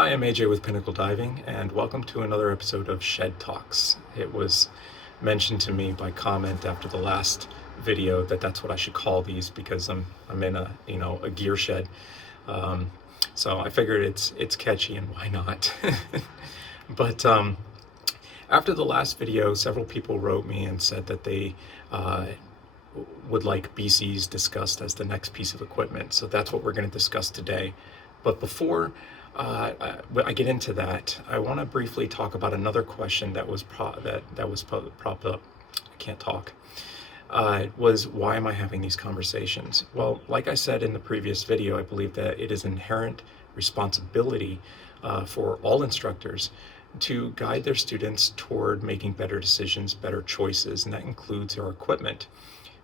Hi, I'm AJ with Pinnacle Diving, and welcome to another episode of Shed Talks. It was mentioned to me by comment after the last video that that's what I should call these because I'm in a gear shed. So I figured it's catchy and why not? But after the last video, several people wrote me and said that they would like BCs discussed as the next piece of equipment. So that's what we're going to discuss today. But before I get into that, I want to briefly talk about another question that was propped up. I can't talk. Was why am I having these conversations? Well, like I said in the previous video, I believe that it is inherent responsibility for all instructors to guide their students toward making better decisions, better choices, and that includes our equipment.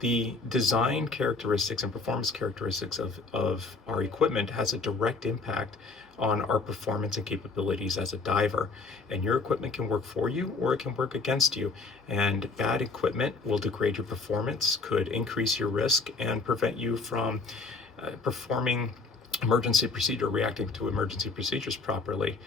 The design characteristics and performance characteristics of our equipment has a direct impact on our performance and capabilities as a diver. And your equipment can work for you or it can work against you. And bad equipment will degrade your performance, could increase your risk, and prevent you from performing emergency procedure, reacting to emergency procedures properly.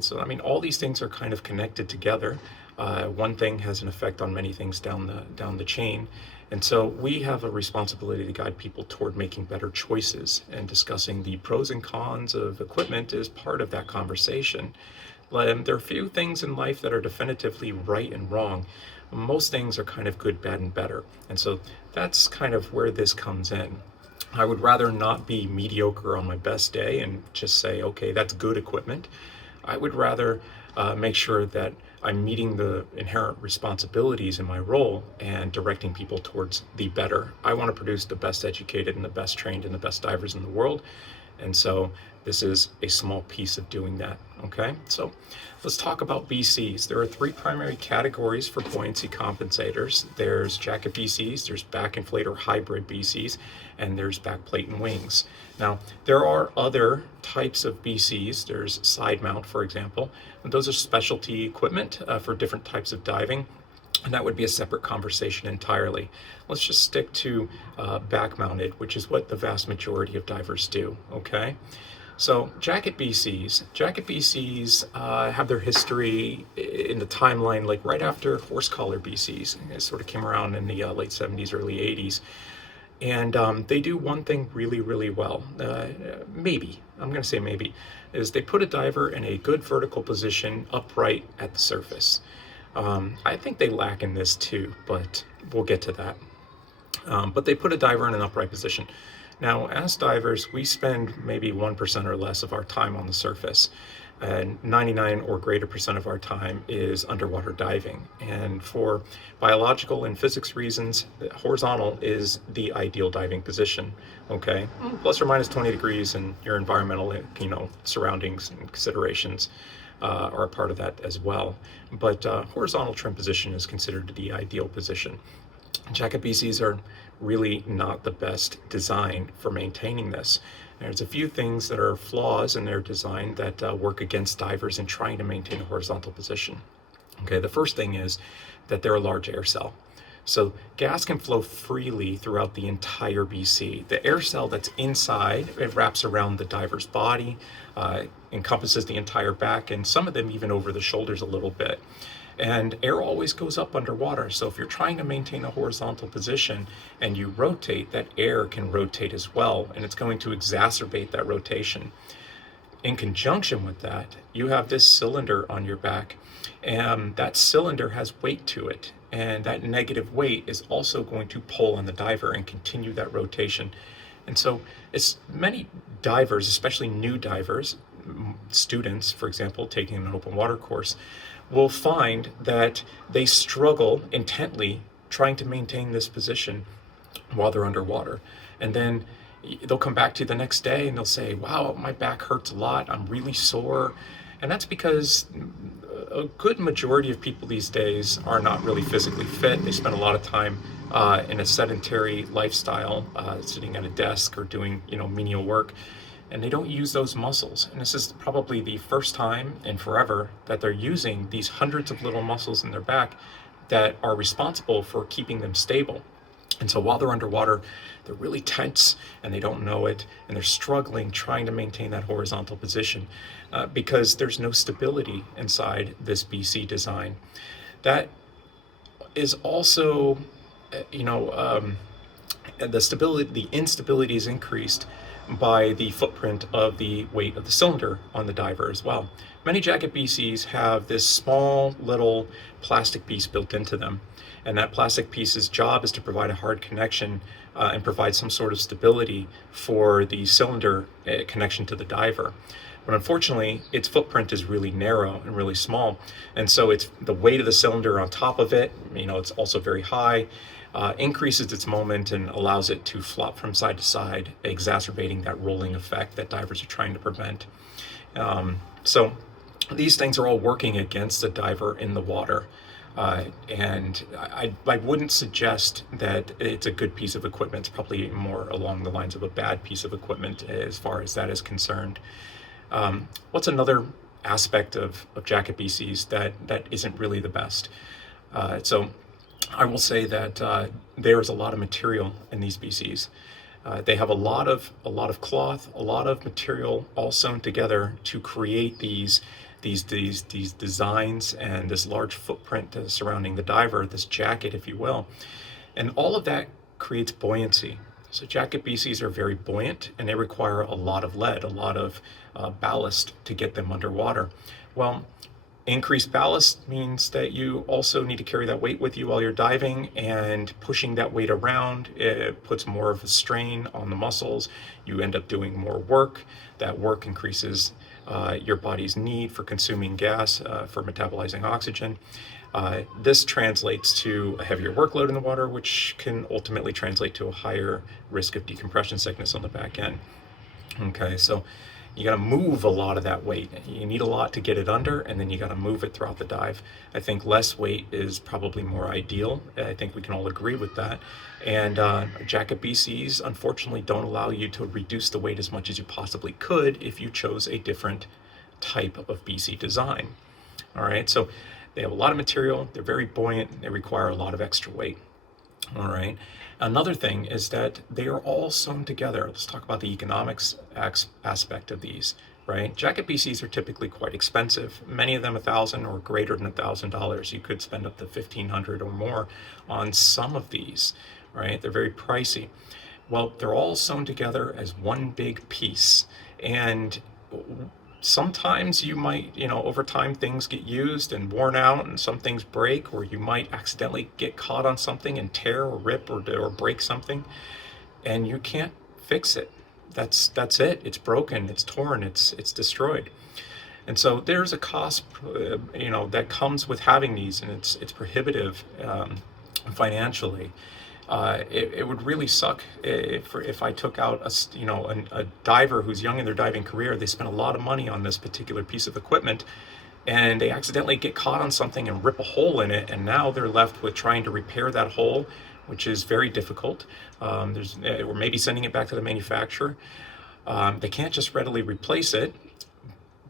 So, I mean, all these things are kind of connected together. One thing has an effect on many things down the chain. And so we have a responsibility to guide people toward making better choices, and discussing the pros and cons of equipment is part of that conversation. There are a few things in life that are definitively right and wrong. Most things are kind of good, bad, and better. And so that's kind of where this comes in. I would rather not be mediocre on my best day and just say, okay, that's good equipment. I would rather make sure that I'm meeting the inherent responsibilities in my role and directing people towards the better. I want to produce the best educated and the best trained and the best divers in the world. And so this is a small piece of doing that. Okay, so let's talk about BCs. There are three primary categories for buoyancy compensators. There's jacket BCs, there's back inflator hybrid BCs, and there's back plate and wings. Now, there are other types of BCs. There's side mount, for example, and those are specialty equipment for different types of diving. And that would be a separate conversation entirely. Let's just stick to back mounted, which is what the vast majority of divers do, okay? So jacket BCs have their history in the timeline, like right after horse collar BCs. It sort of came around in the late 70s, early 80s. And they do one thing really, really well. Maybe, I'm going to say maybe, is they put a diver in a good vertical position upright at the surface. I think they lack in this too, but we'll get to that. But they put a diver in an upright position. Now, as divers, we spend maybe 1% or less of our time on the surface, and 99 or greater percent of our time is underwater diving. And for biological and physics reasons, horizontal is the ideal diving position, okay? Plus or minus 20 degrees, and your environmental, surroundings and considerations are a part of that as well. But horizontal trim position is considered the ideal position. Jacket BCs are really not the best design for maintaining this. There's a few things that are flaws in their design that work against divers in trying to maintain a horizontal position. Okay, the first thing is that they're a large air cell. So gas can flow freely throughout the entire BC. The air cell that's inside, it wraps around the diver's body, encompasses the entire back, and some of them even over the shoulders a little bit. And air always goes up underwater. So if you're trying to maintain a horizontal position and you rotate, that air can rotate as well, and it's going to exacerbate that rotation. In conjunction with that, you have this cylinder on your back, and that cylinder has weight to it. And that negative weight is also going to pull on the diver and continue that rotation. And so it's many divers, especially new divers, students, for example, taking an open water course, will find that they struggle intently trying to maintain this position while they're underwater. And then they'll come back to you the next day and they'll say, wow, my back hurts a lot, I'm really sore. And that's because a good majority of people these days are not really physically fit. They spend a lot of time in a sedentary lifestyle, sitting at a desk or doing menial work, and they don't use those muscles. And this is probably the first time in forever that they're using these hundreds of little muscles in their back that are responsible for keeping them stable. And so while they're underwater, they're really tense and they don't know it, and they're struggling trying to maintain that horizontal position because there's no stability inside this BC design. That is also, the instability is increased by the footprint of the weight of the cylinder on the diver as well. Many jacket BCs have this small little plastic piece built into them, and that plastic piece's job is to provide a hard connection and provide some sort of stability for the cylinder connection to the diver. But unfortunately, its footprint is really narrow and really small, and so it's the weight of the cylinder on top of it, it's also very high, increases its moment and allows it to flop from side to side, exacerbating that rolling effect that divers are trying to prevent. So these things are all working against the diver in the water. And I wouldn't suggest that it's a good piece of equipment. It's probably more along the lines of a bad piece of equipment as far as that is concerned. What's another aspect of jacket BCs that isn't really the best? So I will say that there's a lot of material in these BCs. They have a lot of cloth, a lot of material all sewn together to create these designs and this large footprint surrounding the diver, this jacket, if you will. And all of that creates buoyancy. So jacket BCs are very buoyant, and they require a lot of lead, a lot of ballast to get them underwater. Well, increased ballast means that you also need to carry that weight with you while you're diving, and pushing that weight around, it puts more of a strain on the muscles. You end up doing more work. That work increases your body's need for consuming gas, for metabolizing oxygen. This translates to a heavier workload in the water, which can ultimately translate to a higher risk of decompression sickness on the back end. Okay, so you got to move a lot of that weight. You need a lot to get it under, and then you got to move it throughout the dive. I think less weight is probably more ideal. I think we can all agree with that. And jacket BCs, unfortunately, don't allow you to reduce the weight as much as you possibly could if you chose a different type of BC design. All right, so they have a lot of material, they're very buoyant, they require a lot of extra weight. All right. Another thing is that they are all sewn together. Let's talk about the economics aspect of these, right? Jacket BCs are typically quite expensive. Many of them $1,000 or greater than $1,000. You could spend up to $1,500 or more on some of these, right? They're very pricey. Well, they're all sewn together as one big piece, and sometimes you might, over time things get used and worn out, and some things break, or you might accidentally get caught on something and tear or rip or break something, and you can't fix it. That's it. It's broken, it's torn, it's destroyed. And so there's a cost, that comes with having these, and it's prohibitive financially. It would really suck if I took out a diver who's young in their diving career. They spent a lot of money on this particular piece of equipment, and they accidentally get caught on something and rip a hole in it, and now they're left with trying to repair that hole, which is very difficult. Or maybe sending it back to the manufacturer. They can't just readily replace it.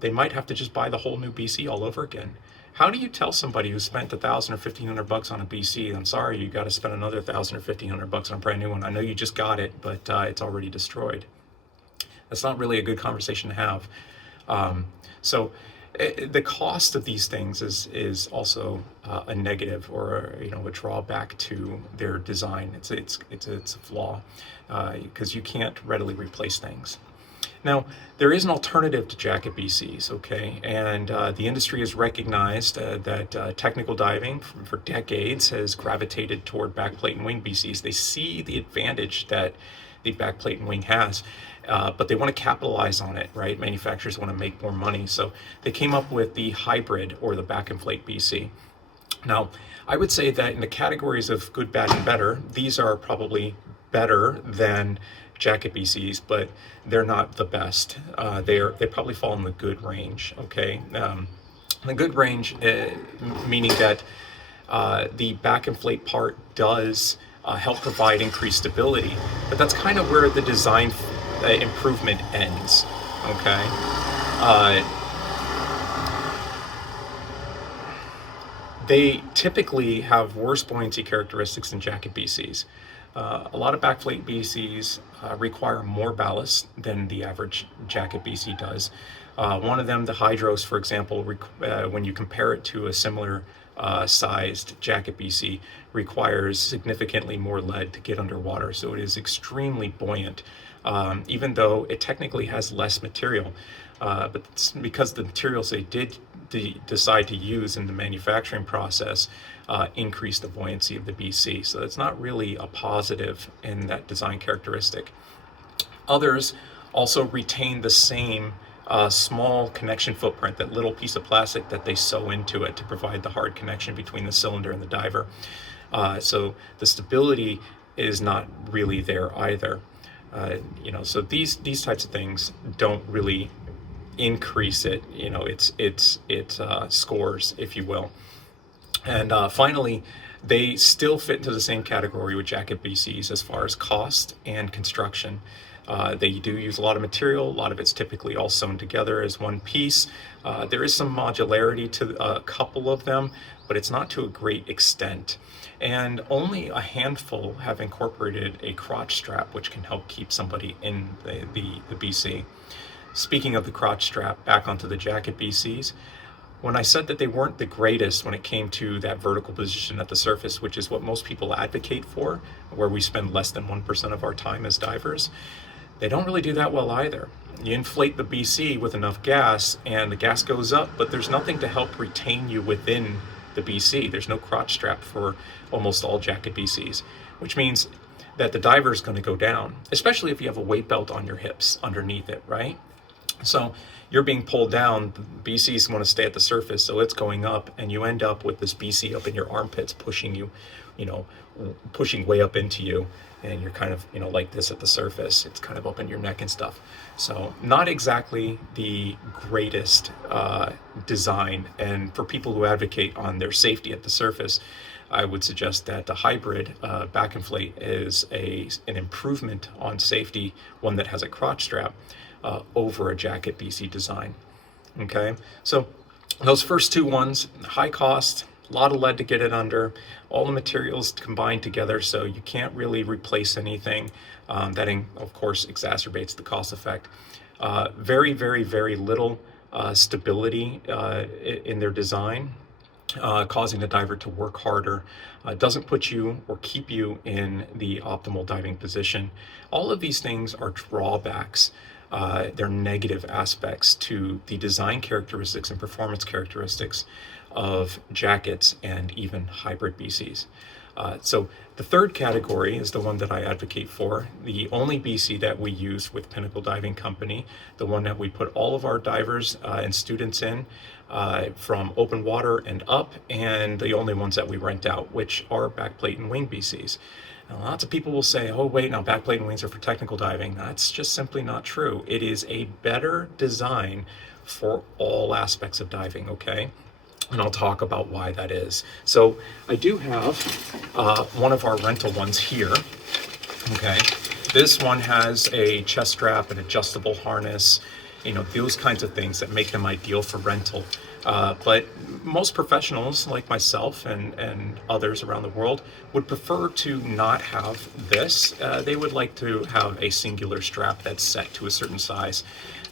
They might have to just buy the whole new BC all over again. How do you tell somebody who spent $1,000 or $1,500 on a BC, I'm sorry, you got to spend another $1,000 or $1,500 on a brand new one? I know you just got it, but it's already destroyed. That's not really a good conversation to have. The cost of these things is also a negative, or a drawback to their design. It's a flaw because you can't readily replace things. Now, there is an alternative to jacket BCs, okay? And the industry has recognized that technical diving for decades has gravitated toward backplate and wing BCs. They see the advantage that the backplate and wing has, but they want to capitalize on it, right? Manufacturers want to make more money. So they came up with the hybrid, or the back inflate BC. Now, I would say that in the categories of good, bad, and better, these are probably better than jacket BCs, but they're not the best. They probably fall in the good range, okay? The good range, meaning that the back inflate part does help provide increased stability, but that's kind of where the design improvement ends, okay? They typically have worse buoyancy characteristics than jacket BCs. A lot of backplate BCs require more ballast than the average jacket BC does. One of them, the Hydros, for example, when you compare it to a similar sized jacket BC, requires significantly more lead to get underwater. So it is extremely buoyant, even though it technically has less material. But it's because the materials they did decide to use in the manufacturing process increase the buoyancy of the BC. So it's not really a positive in that design characteristic. Others also retain the same small connection footprint, that little piece of plastic that they sew into it to provide the hard connection between the cylinder and the diver. So the stability is not really there either. So these types of things don't really increase it, its scores, if you will. And finally, they still fit into the same category with jacket BCs as far as cost and construction. They do use a lot of material. A lot of it's typically all sewn together as one piece. There is some modularity to a couple of them, but it's not to a great extent. And only a handful have incorporated a crotch strap, which can help keep somebody in the BC. Speaking of the crotch strap, back onto the jacket BCs, when I said that they weren't the greatest when it came to that vertical position at the surface, which is what most people advocate for, where we spend less than 1% of our time as divers, they don't really do that well either. You inflate the BC with enough gas and the gas goes up, but there's nothing to help retain you within the BC. There's no crotch strap for almost all jacket BCs, which means that the diver is going to go down, especially if you have a weight belt on your hips underneath it, right? So you're being pulled down, the BCs want to stay at the surface, so it's going up, and you end up with this BC up in your armpits pushing you, pushing way up into you, and you're kind of, like this at the surface. It's kind of up in your neck and stuff. So not exactly the greatest design, and for people who advocate on their safety at the surface, I would suggest that the hybrid back inflate is an improvement on safety, one that has a crotch strap, over a jacket BC design. Okay, so those first two ones, high cost, a lot of lead to get it under, all the materials combined together, so you can't really replace anything. That of course exacerbates the cost effect. Very, very, very little stability in their design, causing the diver to work harder. Doesn't put you or keep you in the optimal diving position. All of these things are drawbacks. They're negative aspects to the design characteristics and performance characteristics of jackets and even hybrid BCs. So the third category is the one that I advocate for, the only BC that we use with Pinnacle Diving Company, the one that we put all of our divers and students in from open water and up, and the only ones that we rent out, which are backplate and wing BCs. Now, lots of people will say, oh wait, now backplate and wings are for technical diving. That's just simply not true. It is a better design for all aspects of diving, okay? And I'll talk about why that is. So I do have one of our rental ones here, okay? This one has a chest strap, an adjustable harness, those kinds of things that make them ideal for rental. But most professionals like myself and others around the world would prefer to not have this. They would like to have a singular strap that's set to a certain size.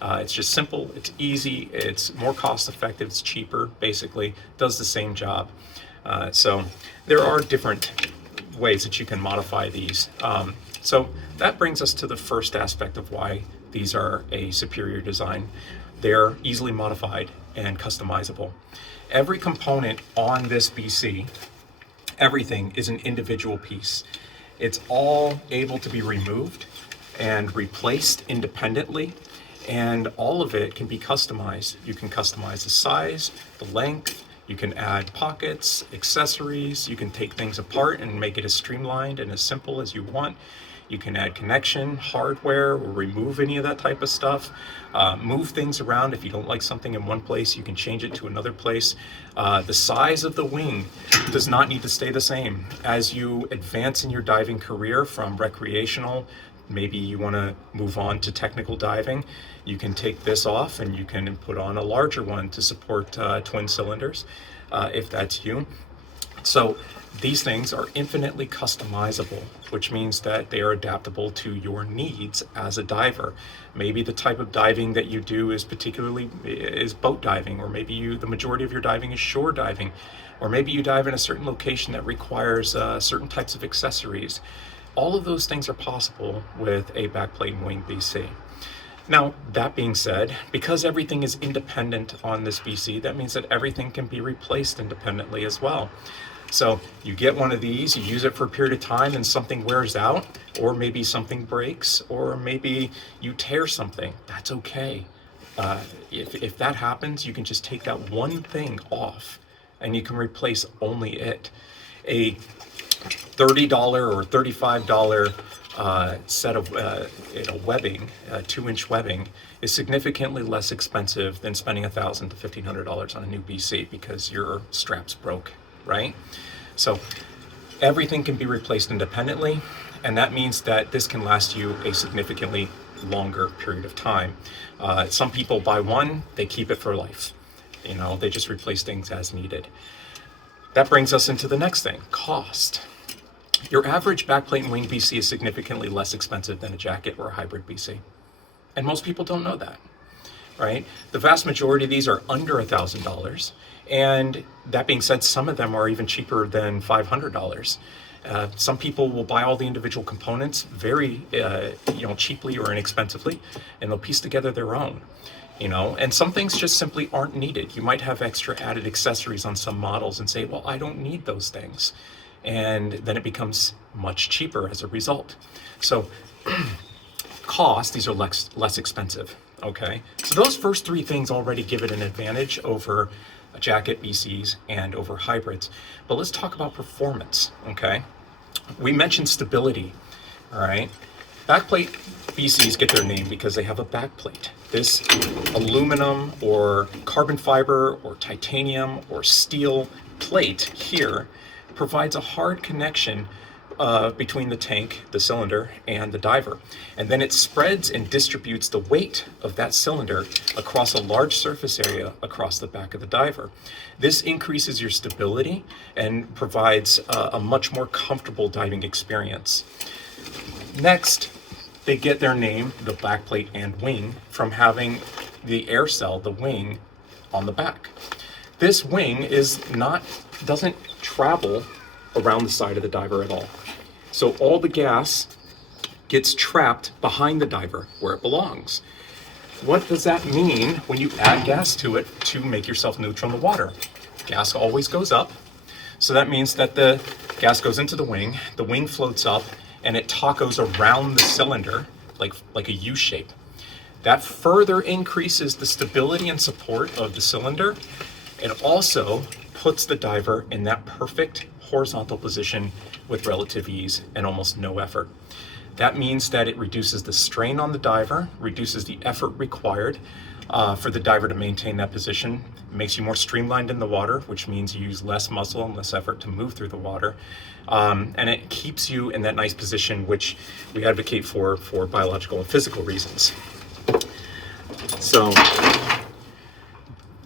It's just simple, it's easy, it's more cost effective, it's cheaper, basically, does the same job. So there are different ways that you can modify these. So that brings us to the first aspect of why these are a superior design. They're easily modified and customizable. Every component on this BC, everything is an individual piece. It's all able to be removed and replaced independently, and all of it can be customized. You can customize the size, the length, you can add pockets, accessories, you can take things apart and make it as streamlined and as simple as you want. You can add connection, hardware, or remove any of that type of stuff. Move things around. If you don't like something in one place, you can change it to another place. The size of the wing does not need to stay the same. As you advance in your diving career from recreational, maybe you want to move on to technical diving, you can take this off and you can put on a larger one to support twin cylinders, if that's you. So these things are infinitely customizable, which means that they are adaptable to your needs as a diver. Maybe the type of diving that you do is boat diving, or maybe the majority of your diving is shore diving, or maybe you dive in a certain location that requires certain types of accessories. All of those things are possible with a backplate and wing BC. Now, that being said, because everything is independent on this BC, that means that everything can be replaced independently as well. So you get one of these, you use it for a period of time and something wears out, or maybe something breaks, or maybe you tear something. That's okay. If that happens, you can just take that one thing off and you can replace only it. A $30 or $35 set of webbing, 2-inch webbing, is significantly less expensive than spending $1,000 to $1,500 on a new BC because your straps broke, right? So everything can be replaced independently, and that means that this can last you a significantly longer period of time. Some people buy one, they keep it for life. They just replace things as needed. That brings us into the next thing, cost. Your average backplate and wing BC is significantly less expensive than a jacket or a hybrid BC. And most people don't know that, right? The vast majority of these are under $1,000. And that being said, some of them are even cheaper than $500. Some people will buy all the individual components very cheaply or inexpensively, and they'll piece together their own. And some things just simply aren't needed. You might have extra added accessories on some models and say, well, I don't need those things. And then it becomes much cheaper as a result. So cost, these are less expensive, okay? So those first three things already give it an advantage over a jacket, BCs, and over hybrids. But let's talk about performance, okay? We mentioned stability, all right? Backplate BCs get their name because they have a backplate. This aluminum or carbon fiber or titanium or steel plate here provides a hard connection between the tank, the cylinder, and the diver. And then it spreads and distributes the weight of that cylinder across a large surface area across the back of the diver. This increases your stability and provides a much more comfortable diving experience. Next, they get their name, the backplate and wing, from having the air cell, the wing, on the back. This wing doesn't travel around the side of the diver at all. So all the gas gets trapped behind the diver where it belongs. What does that mean when you add gas to it to make yourself neutral in the water? Gas always goes up. So that means that the gas goes into the wing floats up, and it tacos around the cylinder like a U shape. That further increases the stability and support of the cylinder. It also puts the diver in that perfect horizontal position with relative ease and almost no effort. That means that it reduces the strain on the diver, reduces the effort required for the diver to maintain that position. It makes you more streamlined in the water, which means you use less muscle and less effort to move through the water. And it keeps you in that nice position, which we advocate for biological and physical reasons. So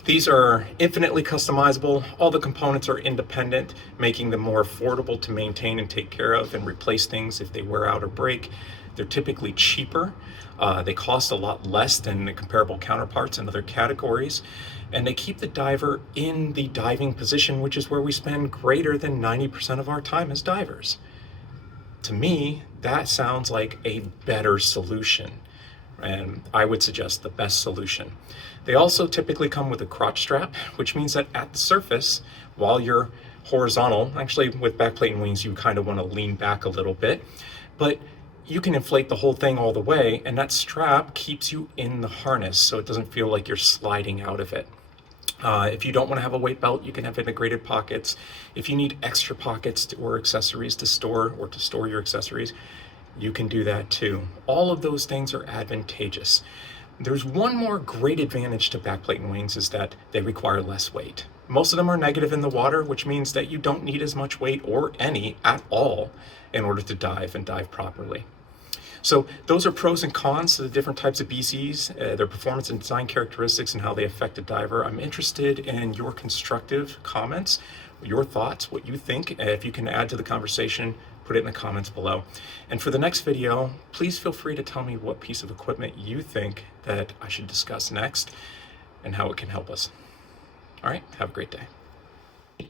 these are infinitely customizable. All the components are independent, making them more affordable to maintain and take care of and replace things if they wear out or break. They're typically cheaper. They cost a lot less than the comparable counterparts in other categories. And they keep the diver in the diving position, which is where we spend greater than 90% of our time as divers. To me, that sounds like a better solution. And I would suggest the best solution. They also typically come with a crotch strap, which means that at the surface, while you're horizontal, actually with backplate and wings, you kind of want to lean back a little bit, but you can inflate the whole thing all the way, and that strap keeps you in the harness so it doesn't feel like you're sliding out of it. If you don't want to have a weight belt, you can have integrated pockets. If you need extra pockets or accessories to store your accessories, you can do that too. All of those things are advantageous. There's one more great advantage to backplate and wings, is that they require less weight. Most of them are negative in the water, which means that you don't need as much weight or any at all in order to dive and dive properly. So those are pros and cons to the different types of BCs, their performance and design characteristics and how they affect a diver. I'm interested in your constructive comments, your thoughts, what you think. If you can add to the conversation, put it in the comments below. And for the next video, please feel free to tell me what piece of equipment you think that I should discuss next and how it can help us. All right, have a great day.